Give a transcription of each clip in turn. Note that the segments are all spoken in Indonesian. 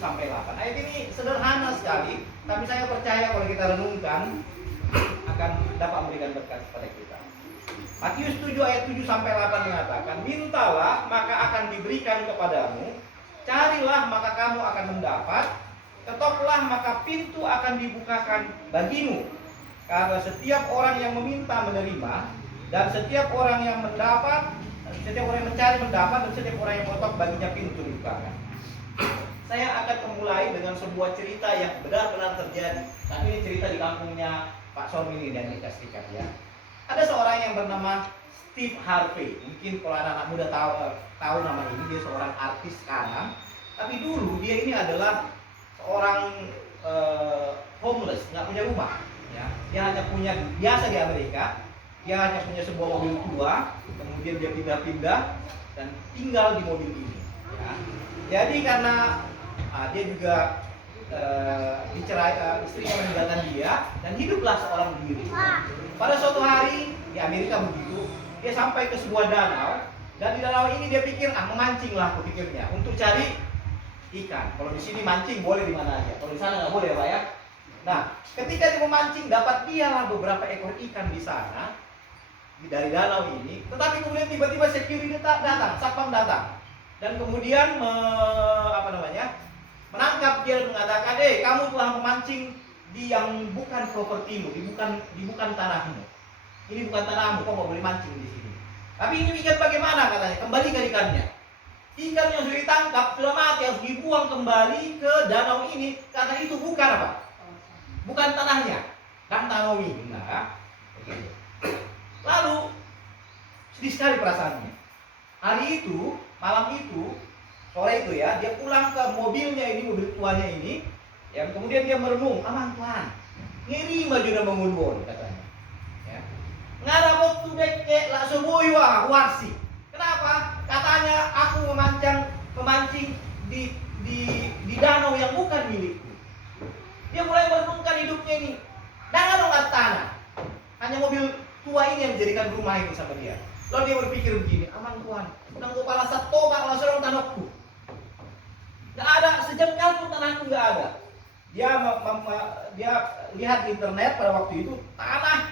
sampai 8. Ayat ini sederhana sekali, tapi saya percaya kalau kita renungkan akan dapat memberikan berkat kepada kita. Matius 7 ayat 7 sampai 8 mengatakan, mintalah maka akan diberikan kepadamu, carilah maka kamu akan mendapat, ketoklah maka pintu akan dibukakan bagimu. Karena setiap orang yang meminta menerima, dan setiap orang yang mendapat, setiap orang yang mencari mendapat, dan setiap orang yang mengetok baginya pintu dibukakan. Saya akan memulai dengan sebuah cerita yang benar-benar terjadi. Tapi ini cerita di kampungnya Pak Somini dan Amerika Serikat ya. Ada seorang yang bernama Steve Harvey. Mungkin kalau anak-anak muda tahu nama ini, dia seorang artis sekarang. Tapi dulu dia ini adalah seorang homeless, nggak punya rumah. Ya. Dia hanya punya, biasa di Amerika, dia hanya punya sebuah mobil tua, kemudian dia pindah-pindah dan tinggal di mobil ini. Ya. Jadi karena dia juga dicerai, istrinya meninggalkan dia dan hiduplah seorang diri. Pada suatu hari di Amerika begitu, dia sampai ke sebuah danau dan di danau ini dia pikir memancing lah, pikirnya untuk cari ikan. Kalau di sini mancing boleh di mana aja, kalau di sana nggak boleh ya Pak ya. Nah, ketika dia memancing dapat dialah beberapa ekor ikan di sana dari danau ini. Tetapi kemudian tiba-tiba security datang, satpam datang dan kemudian menangkap dia dan mengatakan, kamu telah memancing di yang bukan propertimu, di bukan tanahmu. Ini bukan tanahmu, kau nggak boleh mancing di sini. Tapi ini ikan bagaimana katanya? Kembalikan ikannya. Ikan yang sudah ditangkap sudah mati, harus dibuang kembali ke danau ini karena itu bukan apa? Bukan tanahnya. Dan danau ini. Nah, begitu. Lalu sedih sekali perasaannya. Hari itu, malam itu, sore itu ya, dia pulang ke mobilnya ini, mobil tuanya ini, yang kemudian dia merenung, aman Tuhan, ngiri maju dan mengunbon katanya. Ya. Ngara waktu dek lah sebuah warsi. Kenapa? Katanya aku memancing di danau yang bukan milikku. Dia mulai merenungkan hidupnya ini. Danau nggak tanah, hanya mobil tua ini yang dijadikan rumah ini sama dia. Lalu dia berpikir begini, aman Tuhan, nang kepala satu bang langsung tanahku. Gak ada sejengkal pun tanahku gak ada. Dia lihat di internet pada waktu itu tanah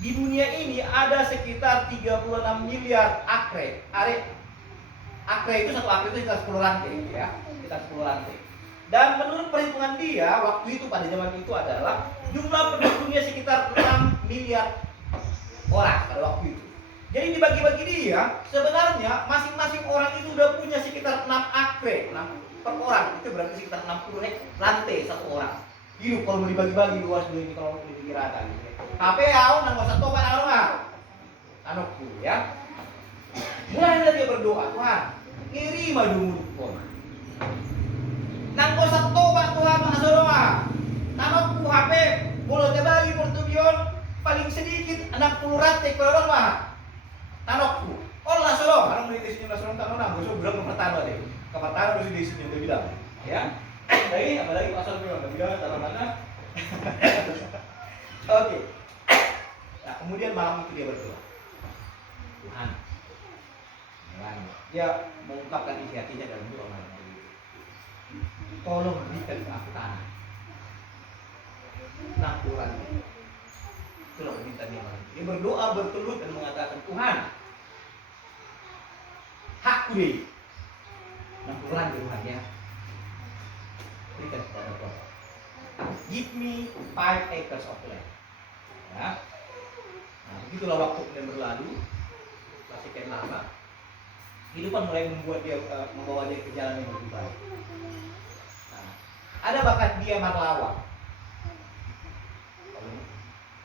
di dunia ini ada sekitar 36 miliar akre. Akre itu satu akre itu sekitar 10 lantai ya, sekitar 10 lantai. Dan menurut perhitungan dia waktu itu pada zaman itu adalah jumlah penduduknya sekitar 6 miliar orang pada waktu itu. Jadi dibagi-bagi dia, sebenarnya masing-masing orang itu udah punya sekitar 6 akre, 6 per orang, itu berarti sekitar 60 lantai satu orang. Hidup kalau dibagi-bagi luas ini kalau dikirakan. HP aku nang satu topan rumah. Anakku ya. Mulai dia berdoa, Tuhan, kiri maju pun. Nang satu topan Tuhan masuk rumah. Anakku HP boleh terbagi portugion paling sedikit 60 rantai per rumah. Tanokku, Allah solo, orang di sini nasional tanah, besok bilang ke pertama deh, ke pertama harus di sini udah bilang, ya. Lagi apalagi pasal bilang, bilang tanah mana? Oke. Nah kemudian malam itu dia berdoa, Tuhan, dia mengungkapkan isi hatinya dalam doa malam itu. Tolong berikan ke aku tanah, nakuran. Itulah permintaan dia malam. Dia berdoa bertelut dan mengatakan, Tuhan, hakku deh. Nakuran Tuhan ya. Berikan kepada Tuhan. Give me 5 acres of land. Ya. Nah, begitulah waktu kemudian berlalu. Sekian lama. Kehidupan mulai membawa dia ke jalan yang lebih baik. Nah, ada bakat dia marlawa.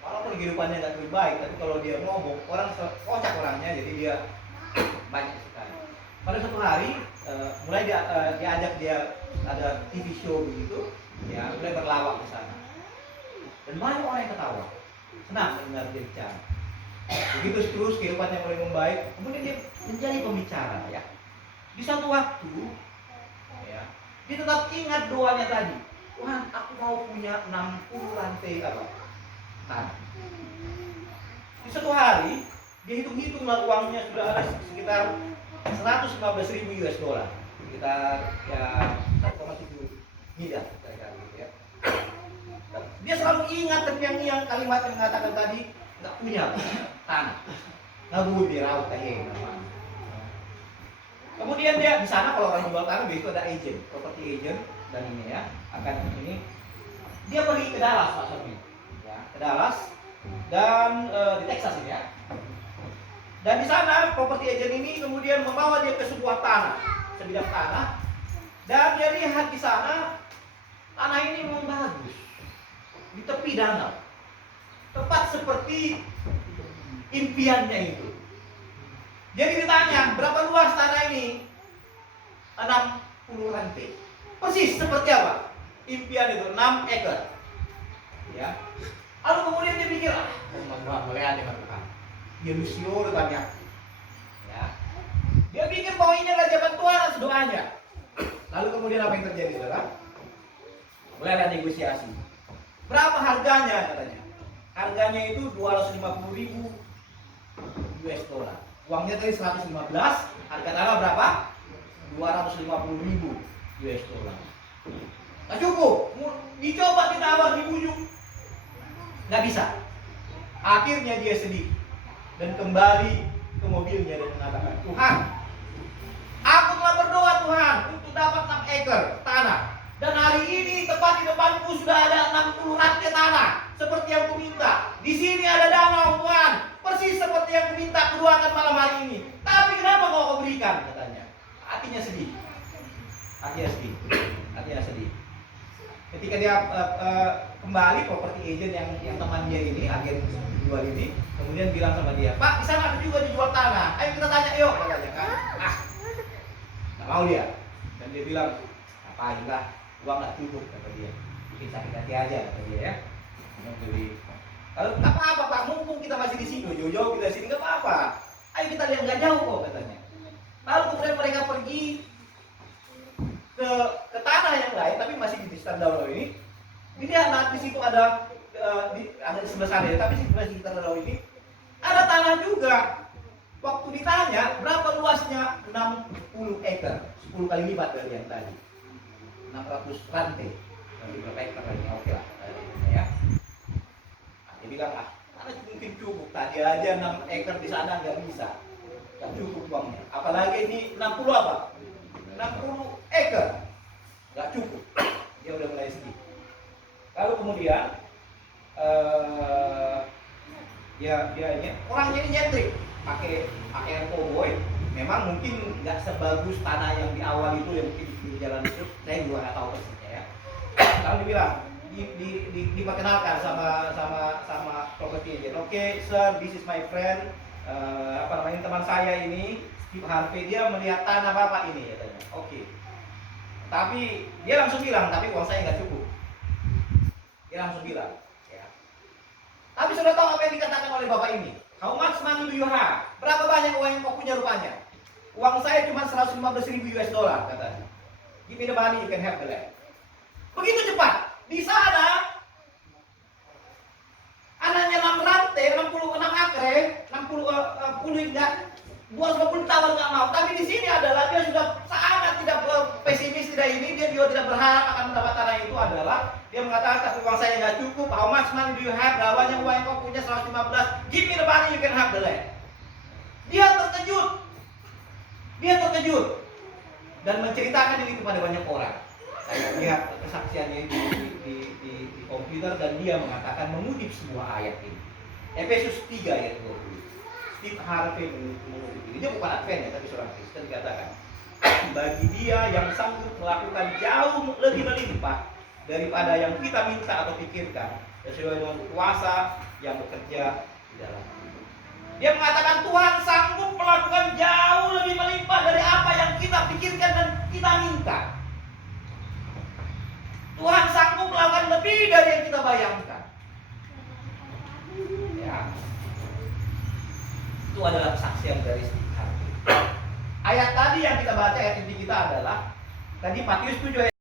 Walaupun kehidupannya nggak terlalu baik, tapi kalau dia ngomong, orang kocak orangnya, jadi dia banyak sekali. Pada suatu hari, mulai diajak dia ada TV show begitu, ya mulai berlawak di sana. Dan banyak orang yang ketawa, senang mendengar dia bicara. Begitu terus kehidupannya mulai membaik, kemudian dia menjadi pembicara, ya. Di suatu waktu, ya, dia tetap ingat doanya tadi. Tuhan, aku mau punya 60 rantai apa? Tanah. Di suatu hari dia hitung-hitunglah uangnya sudah ada sekitar 115.000 US dollar, sekitar ya 1,7 Midas mereka gitu ya. Dia selalu ingat yang kalimat yang mengatakan tadi, nggak punya tanah, nggak boleh raut kayak. Kemudian dia di sana kalau orang jual tanah itu ada agent, property agent dan ini ya akan ini. Dia pergi ke Dallas Pak Sofi, ya, ke Dallas dan di Texas ini ya. Dan di sana property agent ini kemudian membawa dia ke sebuah tanah, sebidang tanah, dan dia lihat di sana tanah ini memang bagus di tepi danau, tepat seperti impiannya itu. Jadi ditanya berapa luas tanah ini? 60 rantai. Persis seperti apa? Impian itu 6 ekor. Ya. Lalu kemudian dia pikir, boleh ada kan? Dia lusiur banyak. Ya. Dia pikir bahwa ini adalah jawaban Tuhan atas doanya. Lalu kemudian apa yang terjadi, saudara? Mulai ada negosiasi. Berapa harganya katanya? Harganya itu 250.000 US dollar. Uangnya tadi 115, harga tanah berapa? 250.000 US dollar. Nggak cukup, dicoba ditawar, dibujuk, nggak bisa. Akhirnya dia sedih dan kembali ke mobilnya dan mengatakan, Tuhan, aku telah berdoa Tuhan untuk dapat 6 ekor tanah. Dan hari ini tepat di depanku sudah ada 60 rantai tanah seperti yang kuminta. Di sini ada danau Tuhan, persis seperti yang kuminta keduakan malam hari ini. Tapi kenapa kau berikan? Katanya. Hatinya sedih. Hatinya sedih. Ketika dia kembali property agent yang teman dia ini, agen jual ini, kemudian bilang sama dia, Pak, di sana ada juga dijual tanah. Ayo kita tanya yuk, katanya kan. Nggak mau dia. Dan dia bilang, ngapain lah, uang nggak cukup, kata dia. Bikin sakit hati aja, kata dia ya. Membeli. Lalu nggak apa-apa Pak, mumpung kita masih di sini, jauh-jauh kita di sini nggak apa-apa. Ayo kita lihat nggak jauh kok, katanya. Lalu kemudian mereka pergi ke tanah yang lain, tapi masih di sekitar danau ini. Dilihat di situ ada di sebelah sana ya, tapi di sekitar danau ini ada tanah juga. Waktu ditanya berapa luasnya, 60 ekor, 10 kali lipat dari yang tadi. 600 rantai. Nanti berapa ekor lagi? Oke lah, ya. Dia bilang, tanah mungkin cukup. Tadi aja 6 ekor di sana nggak bisa, nggak cukup uangnya. Apalagi ini 60 apa? 60 ekor, nggak cukup. Dia udah mulai sedih. Lalu kemudian dia ini orangnya ini nyentrik, pakai pakaian cowboy. Memang mungkin nggak sebagus tanah yang di awal itu, yang mungkin di jalan itu. Saya juga nggak tahu persisnya ya. Lalu dia bilang, diperkenalkan sama property agent. Oke, sir, this is my friend. Teman saya ini, Steve Harvey. Dia melihat tanah bapak ini, katanya. Oke. Tapi dia langsung bilang, tapi uang saya nggak cukup. Dia langsung bilang, ya. Tapi sudah tahu apa yang dikatakan oleh bapak ini? How much money do you have? Berapa banyak uang yang kau punya rupanya? Uang saya cuma 115.000 US dollar, katanya. Give me the money, you can have the land. Begitu cepat. Di sana anaknya 6 rantai, 66 akre, 60 enggak, 250 tawar nggak mau. Tapi di sini adalah dia sudah sangat tidak pesimis, tidak ini, dia juga tidak berharap akan mendapat tanah itu. Adalah dia mengatakan, tapi uang saya nggak cukup. How much money do you have? Berapa banyak uang yang kau punya? 115. Give me the money, you can have the land. Dia terkejut dan menceritakan ini kepada banyak orang. Saya lihat kesaksiannya di komputer dan dia mengatakan, mengutip sebuah ayat ini. Efesus 3 ayat 20. Steve Harvey mengutip ini. Dia bukan Advent ya, tapi seorang Kristen, dikatakan, bagi dia yang sanggup melakukan jauh lebih melimpah daripada yang kita minta atau pikirkan, sesuai dengan kuasa yang bekerja di dalam kita. Dia mengatakan Tuhan sanggup melakukan jauh lebih melimpah dari apa yang kita pikirkan dan kita minta. Tuhan sanggup melakukan lebih dari yang kita bayangkan. Ya. Itu adalah kesaksian dari Steve Harvey. Ayat tadi yang kita baca, ayat inti kita adalah tadi Matius 7 ayat